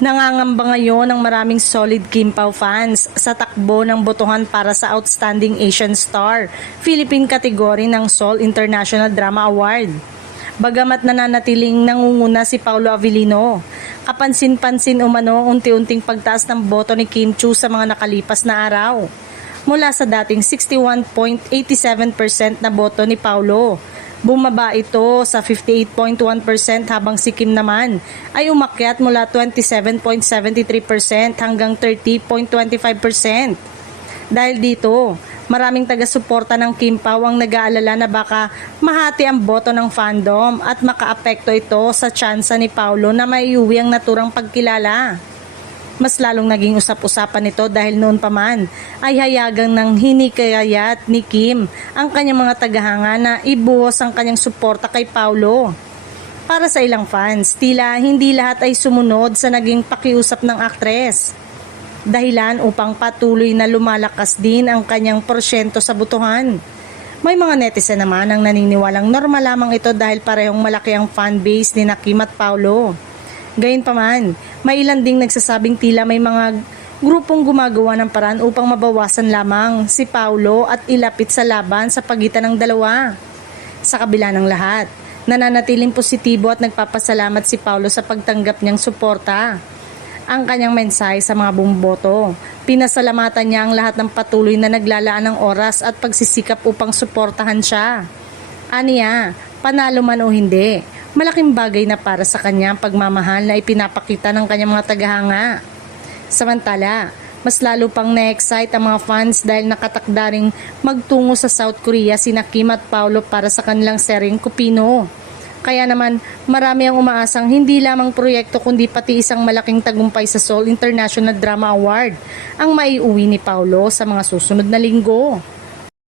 Nangangamba ngayon ang maraming solid Kim Pao fans sa takbo ng botohan para sa Outstanding Asian Star, Philippine category ng Seoul International Drama Award. Bagamat nananatiling nangunguna si Paulo Avellino, kapansin-pansin umano unti-unting pagtaas ng boto ni Kim Chiu sa mga nakalipas na araw. Mula sa dating 61.87% na boto ni Paulo, bumaba ito sa 58.1% habang si Kim naman ay umakyat mula 27.73% hanggang 30.25%. Dahil dito, maraming taga-suporta ng Kim Pao ang nag-aalala na baka mahati ang boto ng fandom at makaapekto ito sa tsansa ni Paulo na maiuwi ang naturang pagkilala. Mas lalong naging usap-usapan ito dahil noon pa man ay hayagang ng hinikayat ni Kim ang kanyang mga tagahanga na ibuhos ang kanyang suporta kay Paulo. Para sa ilang fans, tila hindi lahat ay sumunod sa naging pakiusap ng aktres. Dahilan upang patuloy na lumalakas din ang kanyang porsyento sa botohan. May mga netizen naman ang naniniwalang normal lamang ito dahil parehong malaki ang fanbase ni Kim at Paulo. Gayunpaman, may ilan ding nagsasabing tila may mga grupong gumagawa ng paraan upang mabawasan lamang si Paulo at ilapit sa laban sa pagitan ng dalawa. Sa kabila ng lahat, nananatiling positibo at nagpapasalamat si Paulo sa pagtanggap niyang suporta. Ang kanyang mensahe sa mga bumuboto, pinasalamatan niya ang lahat ng patuloy na naglalaan ng oras at pagsisikap upang suportahan siya. Aniya, panalo man o hindi, malaking bagay na para sa kanya ang pagmamahal na ipinapakita ng kanyang mga tagahanga. Samantala, mas lalo pang na-excite ang mga fans dahil nakatakda ring magtungo sa South Korea sina Kim at Paulo para sa kanilang seryeng Kupino. Kaya naman, marami ang umaasang hindi lamang proyekto kundi pati isang malaking tagumpay sa Seoul International Drama Award ang maiuwi ni Paulo sa mga susunod na linggo.